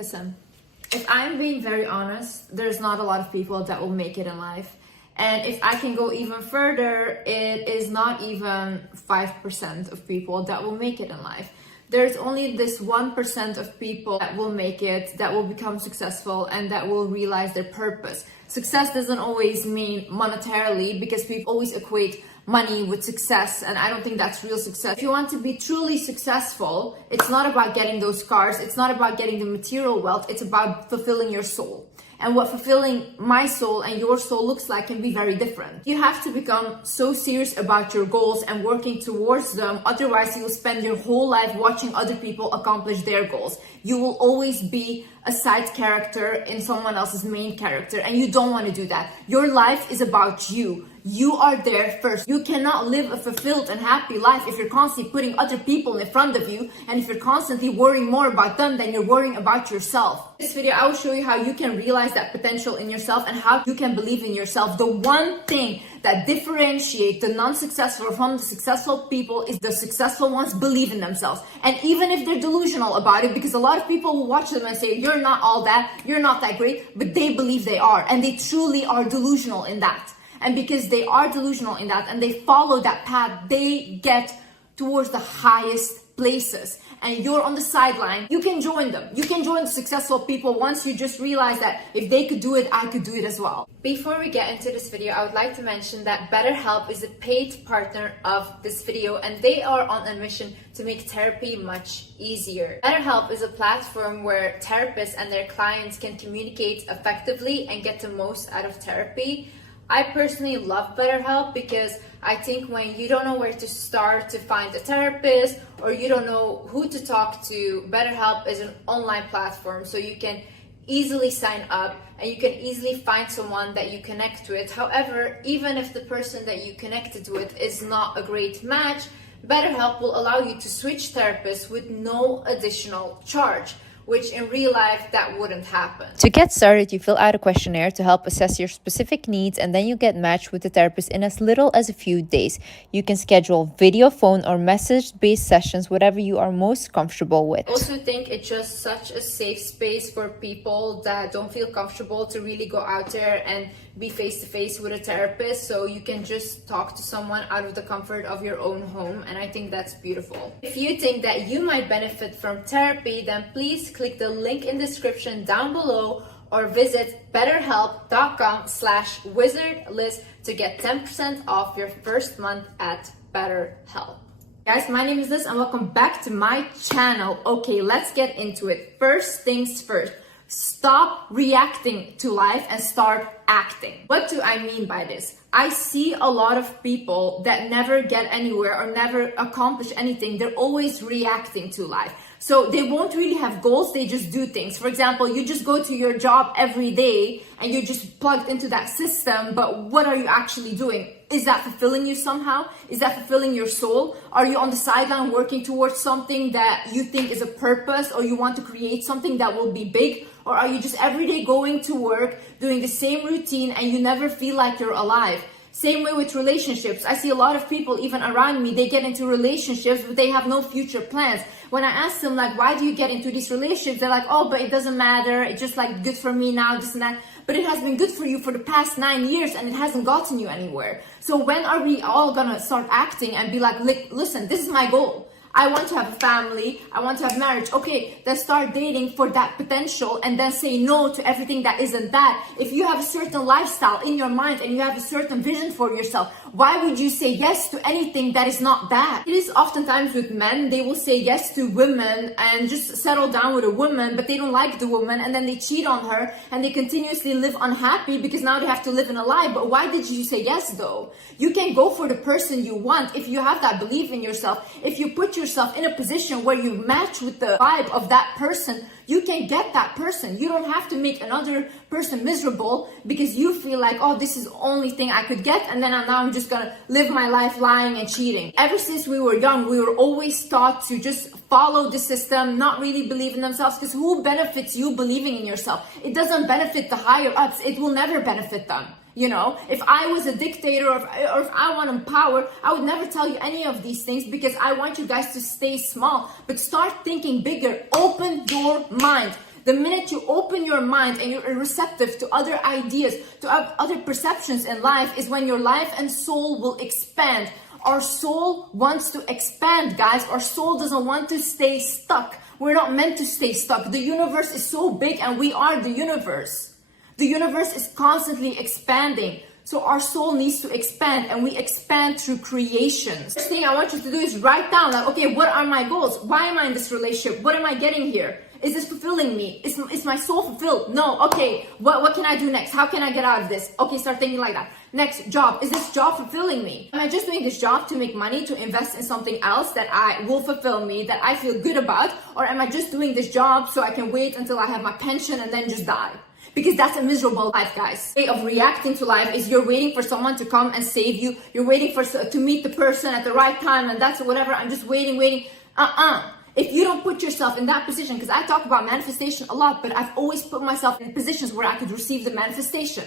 Listen, if I'm being very honest, there's not a lot of people that will make it in life. And if I can go even further, it is not even 5% of people that will make it in life. There's only this 1% of people that will make it, that will become successful, and that will realize their purpose. Success doesn't always mean monetarily, because people always equate money with success, and I don't think that's real success. If you want to be truly successful, it's not about getting those cars, it's not about getting the material wealth, it's about fulfilling your soul. And what fulfilling my soul and your soul looks like can be very different. You have to become so serious about your goals and working towards them. Otherwise, you will spend your whole life watching other people accomplish their goals. You will always be a side character in someone else's main character, and you don't want to do that. Your life is about you. You are there first. You cannot live a fulfilled and happy life if you're constantly putting other people in front of you, and if you're constantly worrying more about them than you're worrying about yourself. In this video, I will show you how you can realize that potential in yourself and how you can believe in yourself. The one thing that differentiates the non-successful from the successful people is the successful ones believe in themselves. And even if they're delusional about it, because a lot of people will watch them and say, you're not all that, you're not that great, but they believe they are, and they truly are delusional in that. And because they are delusional in that and they follow that path, they get towards the highest places. And you're on the sideline, you can join them. You can join the successful people once you just realize that if they could do it, I could do it as well. Before we get into this video, I would like to mention that BetterHelp is a paid partner of this video, and they are on a mission to make therapy much easier. BetterHelp is a platform where therapists and their clients can communicate effectively and get the most out of therapy. I personally love BetterHelp because I think when you don't know where to start to find a therapist, or you don't know who to talk to, BetterHelp is an online platform, so you can easily sign up and you can easily find someone that you connect with. However, even if the person that you connected with is not a great match, BetterHelp will allow you to switch therapists with no additional charge, which in real life, that wouldn't happen. To get started, you fill out a questionnaire to help assess your specific needs, and then you get matched with the therapist in as little as a few days. You can schedule video, phone, or message-based sessions, whatever you are most comfortable with. I also think it's just such a safe space for people that don't feel comfortable to really go out there and be face-to-face with a therapist, so you can just talk to someone out of the comfort of your own home, and I think that's beautiful. If you think that you might benefit from therapy, then please click the link in the description down below or visit betterhelp.com/wizardliz to get 10% off your first month at BetterHelp. Guys, my name is Liz and welcome back to my channel. Okay, let's get into it. First things first. Stop reacting to life and start acting. What do I mean by this? I see a lot of people that never get anywhere or never accomplish anything. They're always reacting to life. So they won't really have goals, they just do things. For example, you just go to your job every day and you're just plugged into that system, but what are you actually doing? Is that fulfilling you somehow? Is that fulfilling your soul? Are you on the sideline working towards something that you think is a purpose, or you want to create something that will be big? Or are you just every day going to work, doing the same routine, and you never feel like you're alive? Same way with relationships. I see a lot of people, even around me, they get into relationships, but they have no future plans. When I ask them, like, why do you get into these relationships? They're like, oh, but it doesn't matter. It's just like good for me now, this and that. But it has been good for you for the past 9 years and it hasn't gotten you anywhere. So when are we all gonna start acting and be like, listen, this is my goal. I want to have a family, I want to have marriage. Okay, then start dating for that potential and then say no to everything that isn't that. If you have a certain lifestyle in your mind and you have a certain vision for yourself, why would you say yes to anything that is not that? It is oftentimes with men, they will say yes to women and just settle down with a woman, but they don't like the woman and then they cheat on her and they continuously live unhappy because now they have to live in a lie. But why did you say yes though? You can go for the person you want if you have that belief in yourself. If you put yourself in a position where you match with the vibe of that person, you can get that person. You don't have to make another person miserable because you feel like, oh, this is the only thing I could get, and then now I'm just gonna live my life lying and cheating. Ever since we were young, we were always taught to just follow the system, not really believe in themselves, because who benefits you believing in yourself? It doesn't benefit the higher ups. It will never benefit them. You know, if I was a dictator or if I wanted power, I would never tell you any of these things because I want you guys to stay small, but start thinking bigger. Open your mind. The minute you open your mind and you're receptive to other ideas, to other perceptions in life, is when your life and soul will expand. Our soul wants to expand, guys. Our soul doesn't want to stay stuck. We're not meant to stay stuck. The universe is so big and we are the universe. The universe is constantly expanding. So our soul needs to expand, and we expand through creations. First thing I want you to do is write down, like, okay, what are my goals? Why am I in this relationship? What am I getting here? Is this fulfilling me? Is my soul fulfilled? No. Okay, what can I do next? How can I get out of this? Okay, start thinking like that. Next, job. Is this job fulfilling me? Am I just doing this job to make money, to invest in something else that will fulfill me, that I feel good about? Or am I just doing this job so I can wait until I have my pension and then just die? Because that's a miserable life, guys. The way of reacting to life is you're waiting for someone to come and save you. You're waiting to meet the person at the right time, and that's whatever. I'm just waiting. If you don't put yourself in that position, because I talk about manifestation a lot, but I've always put myself in positions where I could receive the manifestation.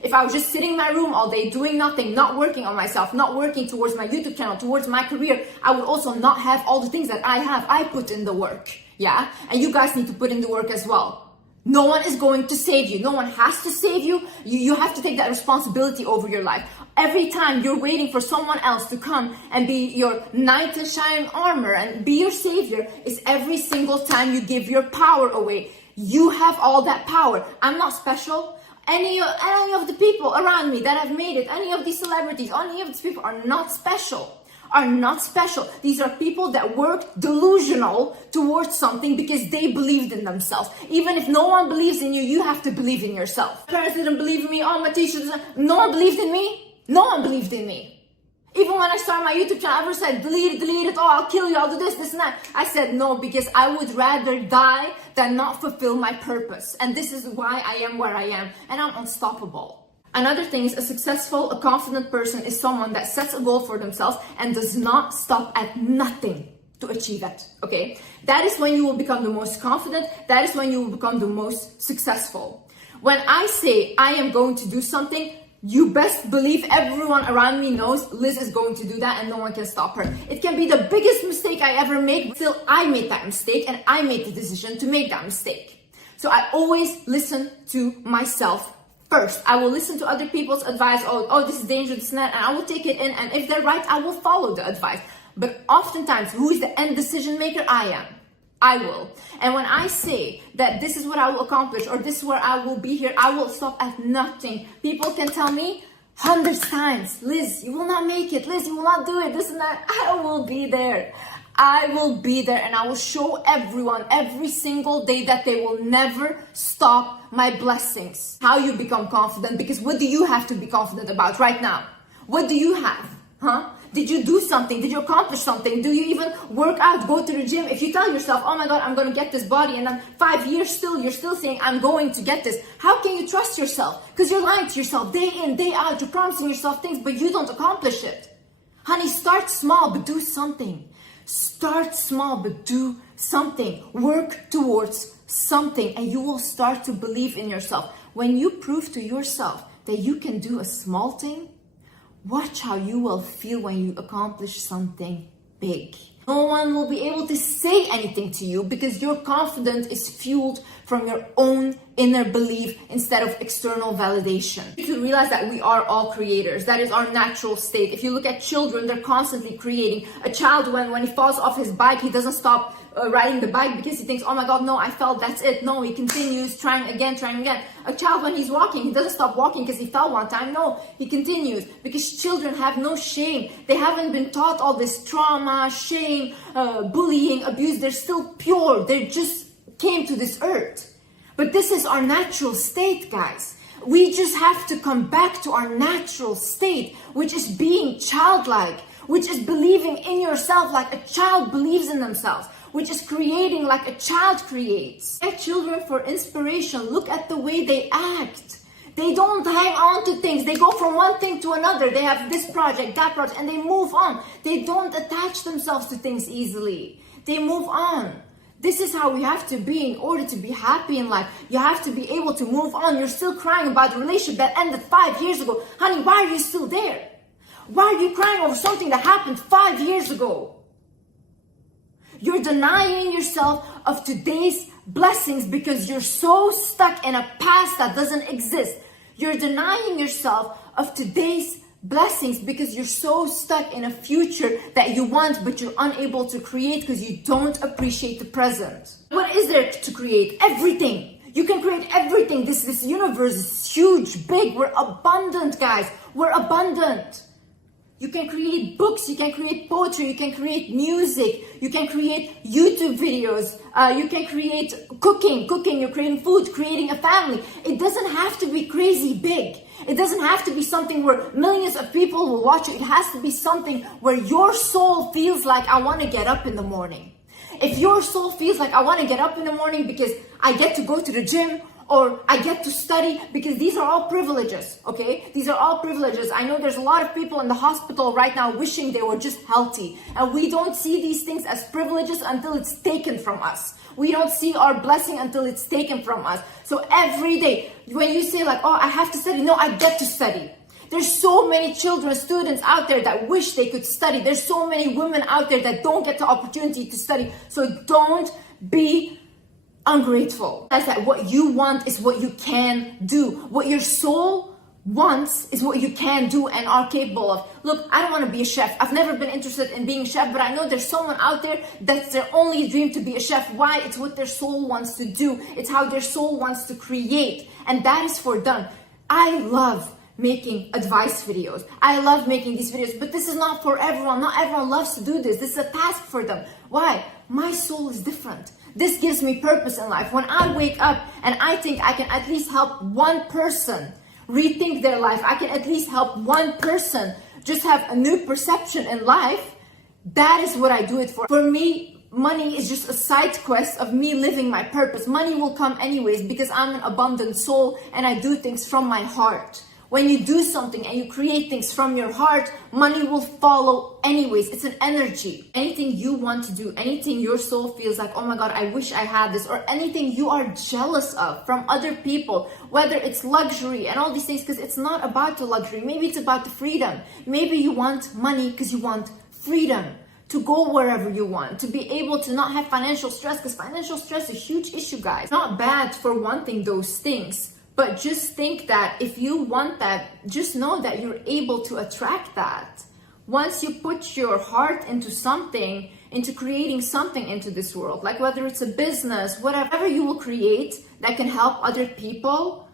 If I was just sitting in my room all day doing nothing, not working on myself, not working towards my YouTube channel, towards my career, I would also not have all the things that I have. I put in the work, yeah? And you guys need to put in the work as well. No one is going to save you. No one has to save you. You have to take that responsibility over your life. Every time you're waiting for someone else to come and be your knight in shining armor and be your savior, is every single time you give your power away. You have all that power. I'm not special. Any of the people around me that have made it, any of these celebrities, any of these people are not special. These are people that worked delusional towards something because they believed in themselves. Even if no one believes in you, you have to believe in yourself. My parents didn't believe in me. Oh, my teachers didn't. No one believed in me. No one believed in me. Even when I started my YouTube channel, everyone said, delete it. Oh, I'll kill you. I'll do this and that. I said no, because I would rather die than not fulfill my purpose. And this is why I am where I am. And I'm unstoppable. Another thing is a confident person is someone that sets a goal for themselves and does not stop at nothing to achieve it, okay? That is when you will become the most confident. That is when you will become the most successful. When I say I am going to do something, you best believe everyone around me knows Liz is going to do that and no one can stop her. It can be the biggest mistake I ever made. Still, I made that mistake and I made the decision to make that mistake. So I always listen to myself first. I will listen to other people's advice. Oh, this is dangerous, this and that, and I will take it in. And if they're right, I will follow the advice. But oftentimes, who is the end decision maker? I am. I will. And when I say that this is what I will accomplish or this is where I will be here, I will stop at nothing. People can tell me hundreds of times, Liz, you will not make it. Liz, you will not do it. This and that. I will be there. I will be there, and I will show everyone every single day that they will never stop my blessings. How you become confident, because what do you have to be confident about right now? What do you have? Did you do something? Did you accomplish something? Do you even work out, go to the gym? If you tell yourself, oh my God, I'm going to get this body, and then 5 years you're still saying, I'm going to get this. How can you trust yourself? Because you're lying to yourself day in, day out. You're promising yourself things, but you don't accomplish it. Honey, start small, but do something. Start small, but do something. Work towards something, and you will start to believe in yourself. When you prove to yourself that you can do a small thing, watch how you will feel when you accomplish something big. No one will be able to say anything to you because your confidence is fueled from your own inner belief instead of external validation. You should realize that we are all creators. That is our natural state. If you look at children, they're constantly creating. A child, when he falls off his bike, he doesn't stop riding the bike because he thinks, oh my God, no, I fell, that's it. No, he continues trying again. A child, when he's walking, he doesn't stop walking because he fell one time. No, he continues, because children have no shame. They haven't been taught all this trauma, shame, bullying, abuse. They're still pure. They just came to this earth. But this is our natural state, guys. We just have to come back to our natural state, which is being childlike, which is believing in yourself like a child believes in themselves, which is creating like a child creates. Get children for inspiration. Look at the way they act. They don't hang on to things. They go from one thing to another. They have this project, that project, and they move on. They don't attach themselves to things easily. They move on. This is how we have to be in order to be happy in life. You have to be able to move on. You're still crying about a relationship that ended 5 years ago. Honey, why are you still there? Why are you crying over something that happened 5 years ago? You're denying yourself of today's blessings because you're so stuck in a past that doesn't exist. You're denying yourself of today's blessings because you're so stuck in a future that you want but you're unable to create because you don't appreciate the present. What is there to create? Everything. You can create everything. This universe is huge, big. We're abundant, guys. We're abundant. You can create books, you can create poetry, you can create music, you can create YouTube videos, you can create cooking, you're creating food, creating a family. It doesn't have to be crazy big. It doesn't have to be something where millions of people will watch you. It has to be something where your soul feels like, I want to get up in the morning. If your soul feels like, I want to get up in the morning because I get to go to the gym, or I get to study, because these are all privileges, okay? These are all privileges. I know there's a lot of people in the hospital right now wishing they were just healthy. And we don't see these things as privileges until it's taken from us. We don't see our blessing until it's taken from us. So every day, when you say like, oh, I have to study, no, I get to study. There's so many children, students out there that wish they could study. There's so many women out there that don't get the opportunity to study. So don't be ungrateful. That's that what you want is what you can do. What your soul wants is what you can do and are capable of. Look, I don't want to be a chef. I've never been interested in being a chef, but I know there's someone out there that's their only dream to be a chef. Why? It's what their soul wants to do. It's how their soul wants to create. And that is for them. I love making advice videos. I love making these videos, but this is not for everyone. Not everyone loves to do this. This is a task for them. Why? My soul is different. This gives me purpose in life. When I wake up and I think I can at least help one person rethink their life, I can at least help one person just have a new perception in life, that is what I do it for. For me, money is just a side quest of me living my purpose. Money will come anyways because I'm an abundant soul and I do things from my heart. When you do something and you create things from your heart, money will follow anyways. It's an energy. Anything you want to do, anything your soul feels like, oh my God, I wish I had this, or anything you are jealous of from other people, whether it's luxury and all these things, because it's not about the luxury. Maybe it's about the freedom. Maybe you want money because you want freedom to go wherever you want, to be able to not have financial stress, because financial stress is a huge issue, guys. Not bad for wanting those things. But just think that if you want that, just know that you're able to attract that. Once you put your heart into something, into creating something into this world, like whether it's a business, whatever you will create that can help other people,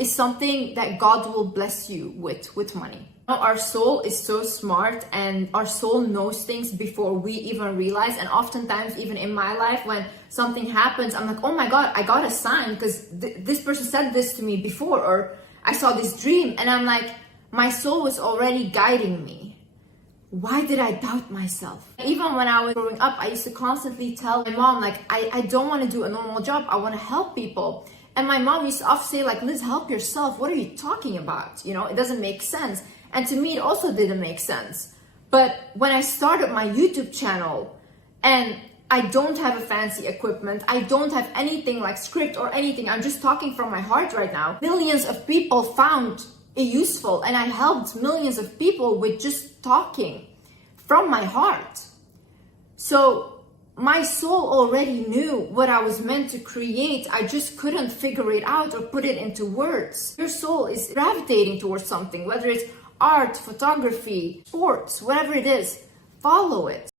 is something that God will bless you with money. Our soul is so smart and our soul knows things before we even realize. And oftentimes, even in my life, when something happens, I'm like, oh my God, I got a sign because this person said this to me before, or I saw this dream. And I'm like, my soul was already guiding me. Why did I doubt myself? Even when I was growing up, I used to constantly tell my mom, like, I don't want to do a normal job. I want to help people. And my mom used to often say, like, Liz, help yourself. What are you talking about? You know, it doesn't make sense. And to me, it also didn't make sense. But when I started my YouTube channel and I don't have a fancy equipment, I don't have anything like script or anything, I'm just talking from my heart right now. Millions of people found it useful and I helped millions of people with just talking from my heart. So my soul already knew what I was meant to create. I just couldn't figure it out or put it into words. Your soul is gravitating towards something, whether it's art, photography, sports, whatever it is, follow it.